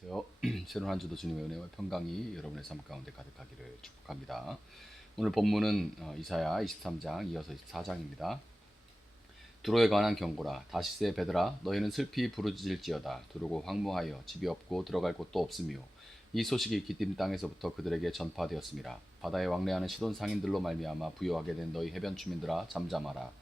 안녕하세요. 새로운 한 주도 주님의 은혜와 평강이 여러분의 삶 가운데 가득하기를 축복합니다. 오늘 본문은 이사야 23장 이어서 24장입니다. 두로에 관한 경고라. 다시스의 베드라 너희는 슬피 부르짖을지어다. 두로고 황무하여 집이 없고 들어갈 곳도 없으며 이 소식이 기띔 땅에서부터 그들에게 전파되었습니다. 바다에 왕래하는 시돈 상인들로 말미암아 부요하게 된 너희 해변 주민들아 잠잠하라.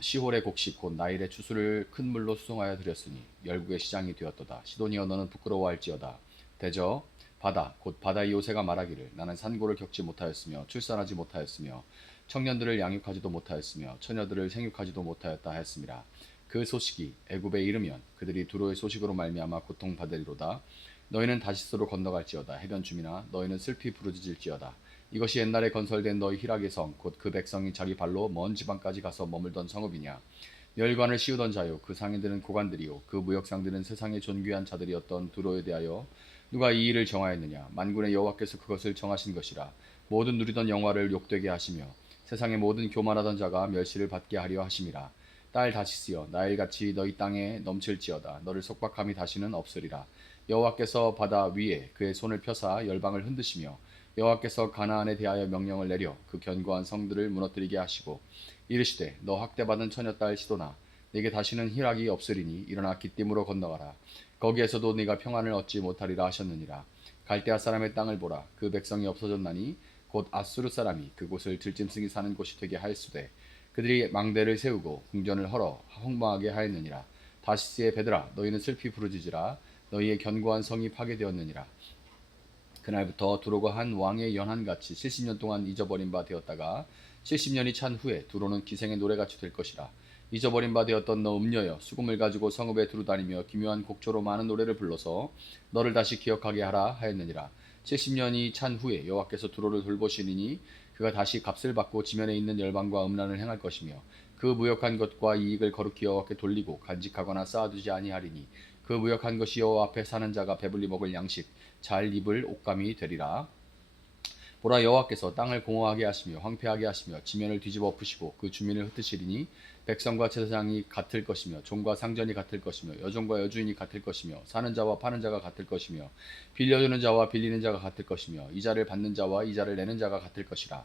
시홀의 곡식 곧 나일의 추수를 큰 물로 수송하여 드렸으니 열국의 시장이 되었도다. 시도니여 너는 부끄러워할지어다. 대저 바다 곧 바다의 요새가 말하기를 나는 산고를 겪지 못하였으며 출산하지 못하였으며 청년들을 양육하지도 못하였으며 처녀들을 생육하지도 못하였다 하였습니다. 그 소식이 애굽에 이르면 그들이 두로의 소식으로 말미암아 고통받으리로다. 너희는 다시스로 건너갈지어다. 해변 주민아 너희는 슬피 부르짖을지어다. 이것이 옛날에 건설된 너희 희락의 성 곧 그 백성이 자기 발로 먼 지방까지 가서 머물던 성읍이냐. 멸관을 씌우던 자요 그 상인들은 고관들이요 그 무역상들은 세상의 존귀한 자들이었던 두로에 대하여 누가 이 일을 정하였느냐. 만군의 여호와께서 그것을 정하신 것이라. 모든 누리던 영화를 욕되게 하시며 세상의 모든 교만하던 자가 멸시를 받게 하려 하심이라. 딸 다시스여 나일같이 너희 땅에 넘칠지어다. 너를 속박함이 다시는 없으리라. 여호와께서 바다 위에 그의 손을 펴사 열방을 흔드시며 여호와께서 가나안에 대하여 명령을 내려 그 견고한 성들을 무너뜨리게 하시고 이르시되 너 학대받은 처녀딸 시도나 네게 다시는 희락이 없으리니 일어나 기띔으로 건너가라. 거기에서도 네가 평안을 얻지 못하리라 하셨느니라. 갈대아 사람의 땅을 보라. 그 백성이 없어졌나니 곧 아수르 사람이 그곳을 들짐승이 사는 곳이 되게 하였으되 그들이 망대를 세우고 궁전을 헐어 황무하게 하였느니라. 다시스의 베드라 너희는 슬피 부르짖으라. 너희의 견고한 성이 파괴되었느니라. 그날부터 두로가 한 왕의 연한같이 70년 동안 잊어버린 바 되었다가 70년이 찬 후에 두로는 기생의 노래같이 될 것이라. 잊어버린 바 되었던 너 음녀여 수금을 가지고 성읍에 두루다니며 기묘한 곡조로 많은 노래를 불러서 너를 다시 기억하게 하라 하였느니라. 70년이 찬 후에 여호와께서 두로를 돌보시리니 그가 다시 값을 받고 지면에 있는 열방과 음란을 행할 것이며 그 무역한 것과 이익을 거룩히 여호와께 돌리고 간직하거나 쌓아두지 아니하리니 그 무역한 것이 여호와 앞에 사는 자가 배불리 먹을 양식 잘 입을 옷감이 되리라. 보라 여호와께서 땅을 공허하게 하시며 황폐하게 하시며 지면을 뒤집어 엎으시고 그 주민을 흩으시리니 백성과 제사장이 같을 것이며 종과 상전이 같을 것이며 여종과 여주인이 같을 것이며 사는 자와 파는 자가 같을 것이며 빌려주는 자와 빌리는 자가 같을 것이며 이자를 받는 자와 이자를 내는 자가 같을 것이라.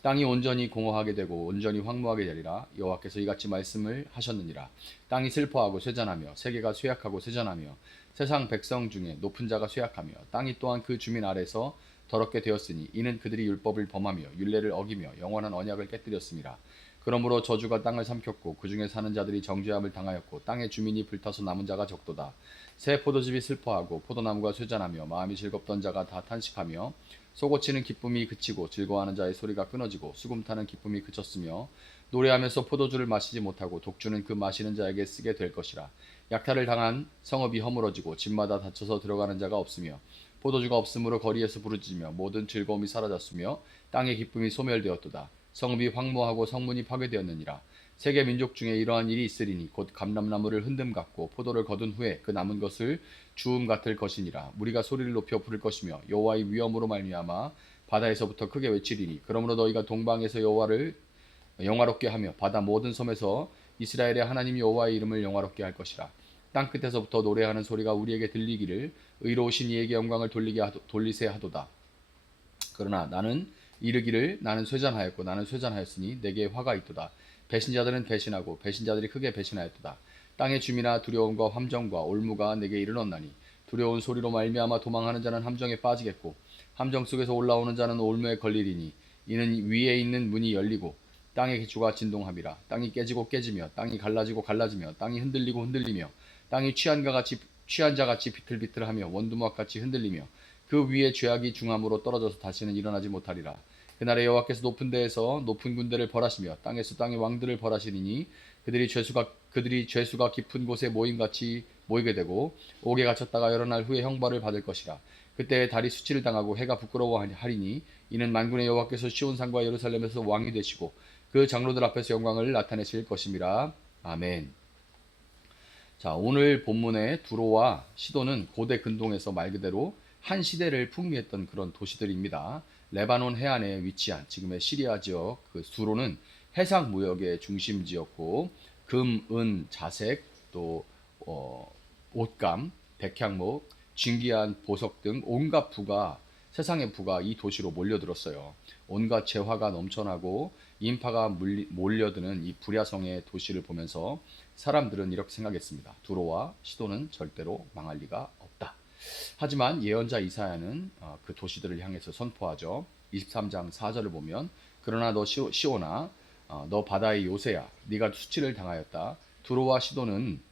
땅이 온전히 공허하게 되고 온전히 황무하게 되리라. 여호와께서 이같이 말씀을 하셨느니라. 땅이 슬퍼하고 쇠잔하며 세계가 쇠약하고 쇠잔하며 세상 백성 중에 높은 자가 쇠약하며 땅이 또한 그 주민 아래서 더럽게 되었으니 이는 그들이 율법을 범하며 율례를 어기며 영원한 언약을 깨뜨렸습니다. 그러므로 저주가 땅을 삼켰고 그 중에 사는 자들이 정죄함을 당하였고 땅의 주민이 불타서 남은 자가 적도다. 새 포도즙이 슬퍼하고 포도나무가 쇠잔하며 마음이 즐겁던 자가 다 탄식하며 쏘고치는 기쁨이 그치고 즐거워하는 자의 소리가 끊어지고 수금 타는 기쁨이 그쳤으며 노래하면서 포도주를 마시지 못하고 독주는 그 마시는 자에게 쓰게 될 것이라. 약탈을 당한 성읍이 허물어지고 집마다 닫혀서 들어가는 자가 없으며 포도주가 없으므로 거리에서 부르짖으며 모든 즐거움이 사라졌으며 땅의 기쁨이 소멸되었도다. 성읍이 황무하고 성문이 파괴되었느니라. 세계 민족 중에 이러한 일이 있으리니 곧 감람나무를 흔듦 같고 포도를 거둔 후에 그 남은 것을 주움 같을 것이니라. 무리가 소리를 높여 부를 것이며 여호와의 위엄으로 말미암아 바다에서부터 크게 외치리니 그러므로 너희가 동방에서 여호와를 영화롭게 하며 바다 모든 섬에서 이스라엘의 하나님 여호와의 이름을 영화롭게 할 것이라. 땅 끝에서부터 노래하는 소리가 우리에게 들리기를 의로우신 이에게 영광을 돌리세 하도다. 그러나 나는 이르기를 나는 쇠잔하였고 나는 쇠잔하였으니 내게 화가 있도다. 배신자들은 배신하고 배신자들이 크게 배신하였도다. 땅의 주민아 두려움과 함정과 올무가 내게 이르렀나니 두려운 소리로 말미암아 도망하는 자는 함정에 빠지겠고 함정 속에서 올라오는 자는 올무에 걸리리니 이는 위에 있는 문이 열리고 땅의 기초가 진동함이라. 땅이 깨지고 깨지며 땅이 갈라지고 갈라지며 땅이 흔들리고 흔들리며 땅이 취한 자같이 비틀비틀하며 원두막같이 흔들리며 그 위에 죄악이 중함으로 떨어져서 다시는 일어나지 못하리라. 그날에 여호와께서 높은 데에서 높은 군대를 벌하시며 땅에서 땅의 왕들을 벌하시리니 그들이 죄수가 깊은 곳에 모임같이 모이게 되고 옥에 갇혔다가 여러 날 후에 형벌을 받을 것이라. 그때 달이 수치를 당하고 해가 부끄러워하리니 이는 만군의 여호와께서 시온산과 예루살렘에서 왕이 되시고 그 장로들 앞에서 영광을 나타내실 것임이라. 아멘. 자, 오늘 본문의 두로와 시도는 고대 근동에서 말 그대로 한 시대를 풍미했던 그런 도시들입니다. 레바논 해안에 위치한 지금의 시리아 지역 그 두로는 해상 무역의 중심지였고 금, 은, 자색, 또 옷감, 백향목, 진귀한 보석 등 온갖 부가 세상의 부가 이 도시로 몰려들었어요. 온갖 재화가 넘쳐나고 인파가 몰려드는 이 불야성의 도시를 보면서 사람들은 이렇게 생각했습니다. 두로와 시돈은 절대로 망할 리가 없다. 하지만 예언자 이사야는 그 도시들을 향해서 선포하죠. 23장 4절을 보면 그러나 너 시온아 너 바다의 요새야 네가 수치를 당하였다. 두로와 시돈은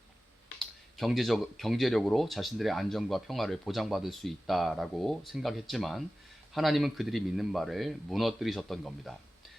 경제력으로 자신들의 안정과 평화를 보장받을 수 있다라고 생각했지만 하나님은 그들이 믿는 말을 무너뜨리셨던 겁니다.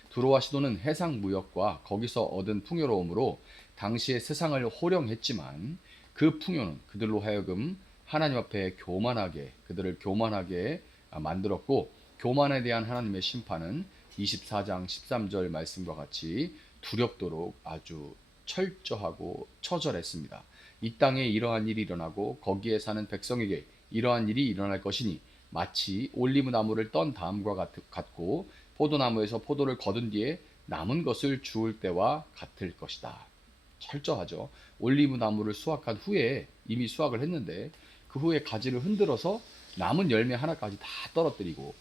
두로와 시돈은 해상 무역과 거기서 얻은 풍요로움으로 당시의 세상을 호령했지만 그 풍요는 그들로 하여금 하나님 앞에 그들을 교만하게 만들었고 교만에 대한 하나님의 심판은 24장 13절 말씀과 같이 두렵도록 아주 철저하고 처절했습니다. 이 땅에 이러한 일이 일어나고 거기에 사는 백성에게 이러한 일이 일어날 것이니 마치 올리브 나무를 떤 다음과 같고 포도나무에서 포도를 거둔 뒤에 남은 것을 주울 때와 같을 것이다. 철저하죠. 올리브 나무를 수확한 후에 이미 수확을 했는데 그 후에 가지를 흔들어서 남은 열매 하나까지 다 떨어뜨리고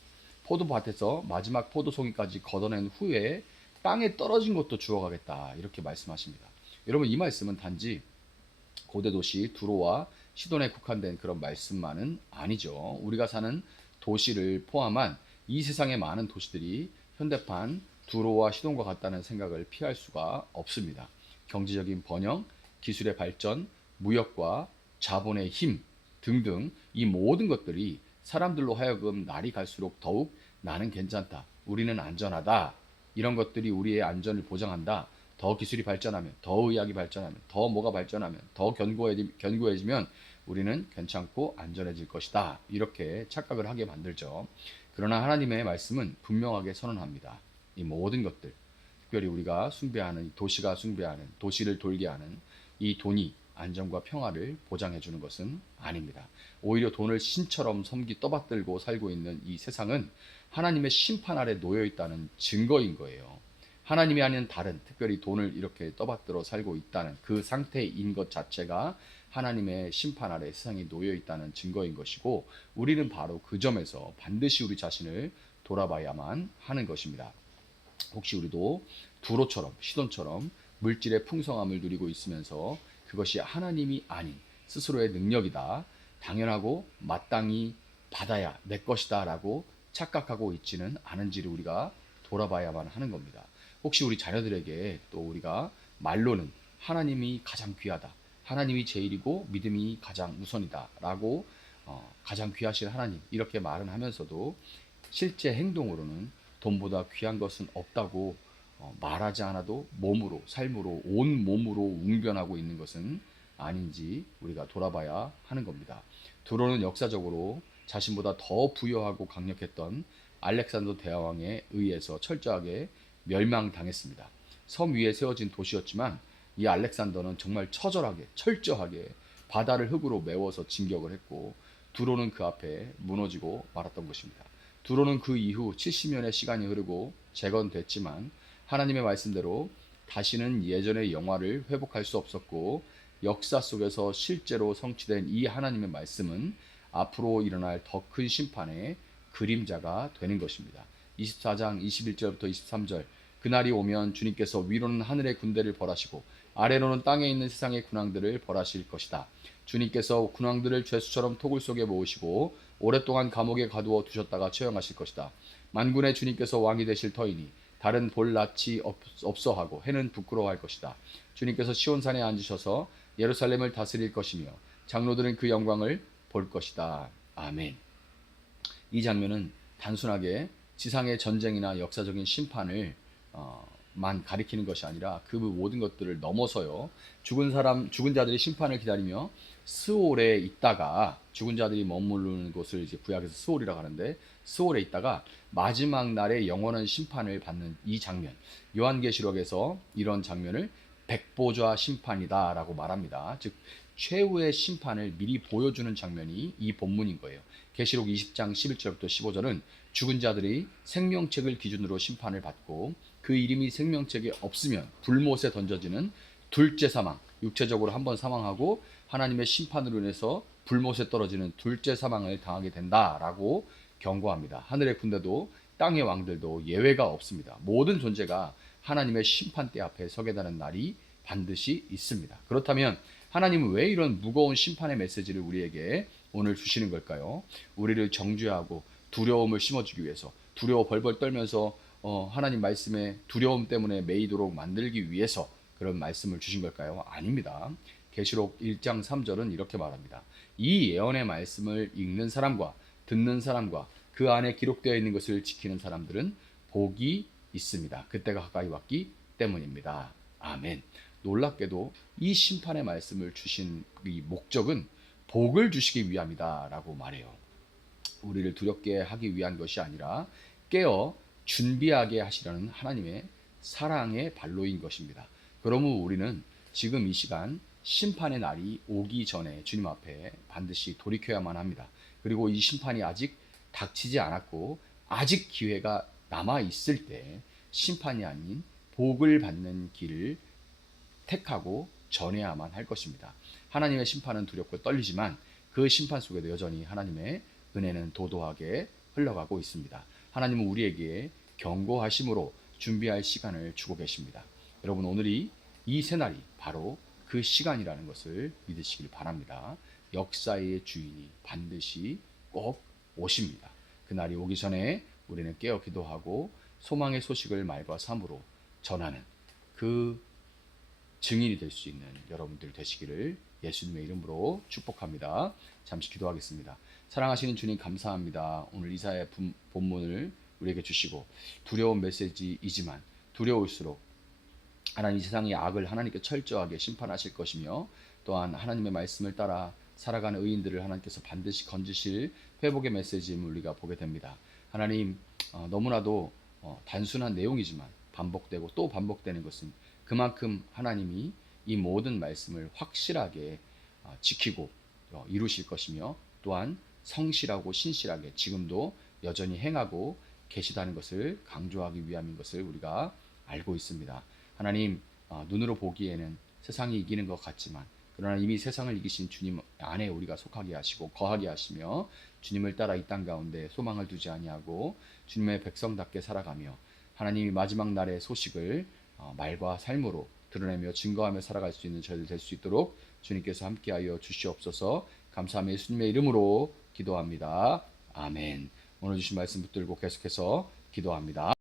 포도밭에서 마지막 포도송이까지 걷어낸 후에 땅에 떨어진 것도 주워가겠다 이렇게 말씀하십니다. 여러분 이 말씀은 단지 고대 도시 두로와 시돈에 국한된 그런 말씀만은 아니죠. 우리가 사는 도시를 포함한 이 세상의 많은 도시들이 현대판 두로와 시돈과 같다는 생각을 피할 수가 없습니다. 경제적인 번영, 기술의 발전, 무역과 자본의 힘 등등 이 모든 것들이 사람들로 하여금 날이 갈수록 더욱 나는 괜찮다, 우리는 안전하다, 이런 것들이 우리의 안전을 보장한다, 더 기술이 발전하면, 더 의학이 발전하면, 더 뭐가 발전하면, 더 견고해지면 우리는 괜찮고 안전해질 것이다. 이렇게 착각을 하게 만들죠. 그러나 하나님의 말씀은 분명하게 선언합니다. 이 모든 것들, 특별히 우리가 숭배하는, 도시가 숭배하는, 도시를 돌게 하는 이 돈이 안정과 평화를 보장해 주는 것은 아닙니다. 오히려 돈을 신처럼 떠받들고 살고 있는 이 세상은 하나님의 심판 아래 놓여 있다는 증거인 거예요. 하나님이 아닌 다른, 특별히 돈을 이렇게 떠받들어 살고 있다는 그 상태인 것 자체가 하나님의 심판 아래 세상이 놓여 있다는 증거인 것이고, 우리는 바로 그 점에서 반드시 우리 자신을 돌아봐야만 하는 것입니다. 혹시 우리도 두로처럼 시돈처럼 물질의 풍성함을 누리고 있으면서 그것이 하나님이 아닌 스스로의 능력이다, 당연하고 마땅히 받아야 내 것이다 라고 착각하고 있지는 않은지를 우리가 돌아봐야만 하는 겁니다. 혹시 우리 자녀들에게 또 우리가 말로는 하나님이 가장 귀하다, 하나님이 제일이고 믿음이 가장 우선이다 라고 가장 귀하신 하나님 이렇게 말은 하면서도 실제 행동으로는 돈보다 귀한 것은 없다고 말하지 않아도 삶으로 온 몸으로 웅변하고 있는 것은 아닌지 우리가 돌아봐야 하는 겁니다. 두로는 역사적으로 자신보다 더 부유하고 강력했던 알렉산더 대왕에 의해서 철저하게 멸망당했습니다. 섬 위에 세워진 도시였지만 이 알렉산더는 정말 철저하게 바다를 흙으로 메워서 진격을 했고 두로는 그 앞에 무너지고 말았던 것입니다. 두로는 그 이후 70년의 시간이 흐르고 재건됐지만 하나님의 말씀대로 다시는 예전의 영화를 회복할 수 없었고, 역사 속에서 실제로 성취된 이 하나님의 말씀은 앞으로 일어날 더 큰 심판의 그림자가 되는 것입니다. 24장 21절부터 23절, 그날이 오면 주님께서 위로는 하늘의 군대를 벌하시고 아래로는 땅에 있는 세상의 군왕들을 벌하실 것이다. 주님께서 군왕들을 죄수처럼 토굴 속에 모으시고 오랫동안 감옥에 가두어 두셨다가 처형하실 것이다. 만군의 주님께서 왕이 되실 터이니 다른 볼 낯이 없어 하고 해는 부끄러워할 것이다. 주님께서 시온산에 앉으셔서 예루살렘을 다스릴 것이며 장로들은 그 영광을 볼 것이다. 아멘. 이 장면은 단순하게 지상의 전쟁이나 역사적인 심판을 만 가리키는 것이 아니라 그 모든 것들을 넘어서요, 죽은 자들이 심판을 기다리며 스올에 있다가, 죽은 자들이 머무르는 곳을 이제 구약에서 스올이라고 하는데 스올에 있다가 마지막 날에 영원한 심판을 받는 이 장면, 요한계시록에서 이런 장면을 백보좌 심판이다라고 말합니다. 즉 최후의 심판을 미리 보여주는 장면이 이 본문인 거예요. 계시록 20장 11절부터 15절은 죽은 자들이 생명책을 기준으로 심판을 받고 그 이름이 생명책에 없으면 불못에 던져지는 둘째 사망, 육체적으로 한 번 사망하고 하나님의 심판으로 인해서 불못에 떨어지는 둘째 사망을 당하게 된다라고 경고합니다. 하늘의 군대도 땅의 왕들도 예외가 없습니다. 모든 존재가 하나님의 심판대 앞에 서게 되는 날이 반드시 있습니다. 그렇다면 하나님은 왜 이런 무거운 심판의 메시지를 우리에게 오늘 주시는 걸까요? 우리를 정죄하고 두려움을 심어주기 위해서, 두려워 벌벌 떨면서 하나님 말씀에 두려움 때문에 매이도록 만들기 위해서 그런 말씀을 주신 걸까요? 아닙니다. 계시록 1장 3절은 이렇게 말합니다. 이 예언의 말씀을 읽는 사람과 듣는 사람과 그 안에 기록되어 있는 것을 지키는 사람들은 복이 있습니다. 그때가 가까이 왔기 때문입니다. 아멘. 놀랍게도 이 심판의 말씀을 주신 이 목적은 복을 주시기 위함이다라고 말해요. 우리를 두렵게 하기 위한 것이 아니라 깨어 준비하게 하시려는 하나님의 사랑의 발로인 것입니다. 그러므로 우리는 지금 이 시간 심판의 날이 오기 전에 주님 앞에 반드시 돌이켜야만 합니다. 그리고 이 심판이 아직 닥치지 않았고 아직 기회가 남아 있을 때 심판이 아닌 복을 받는 길을 택하고 전해야만 할 것입니다. 하나님의 심판은 두렵고 떨리지만 그 심판 속에도 여전히 하나님의 은혜는 도도하게 흘러가고 있습니다. 하나님은 우리에게 경고하심으로 준비할 시간을 주고 계십니다. 여러분, 오늘이 이 새날이 바로 그 시간이라는 것을 믿으시길 바랍니다. 역사의 주인이 반드시 꼭 오십니다. 그날이 오기 전에 우리는 깨어 기도하고 소망의 소식을 말과 삶으로 전하는 그 증인이 될 수 있는 여러분들 되시기를 예수님의 이름으로 축복합니다. 잠시 기도하겠습니다. 사랑하시는 주님, 감사합니다. 오늘 이사야 본문을 우리에게 주시고 두려운 메시지이지만 두려울수록 하나님, 이 세상의 악을 하나님께 철저하게 심판하실 것이며 또한 하나님의 말씀을 따라 살아가는 의인들을 하나님께서 반드시 건지실 회복의 메시지임을 우리가 보게 됩니다. 하나님, 너무나도 단순한 내용이지만 반복되고 또 반복되는 것은 그만큼 하나님이 이 모든 말씀을 확실하게 지키고 이루실 것이며 또한 성실하고 신실하게 지금도 여전히 행하고 계시다는 것을 강조하기 위함인 것을 우리가 알고 있습니다. 하나님, 눈으로 보기에는 세상이 이기는 것 같지만 그러나 이미 세상을 이기신 주님 안에 우리가 속하게 하시고 거하게 하시며 주님을 따라 이 땅 가운데 소망을 두지 아니하고 주님의 백성답게 살아가며 하나님이 마지막 날의 소식을 말과 삶으로 드러내며 증거하며 살아갈 수 있는 저희들 될 수 있도록 주님께서 함께하여 주시옵소서. 감사하며 예수님의 이름으로 기도합니다. 아멘. 오늘 주신 말씀 붙들고 계속해서 기도합니다.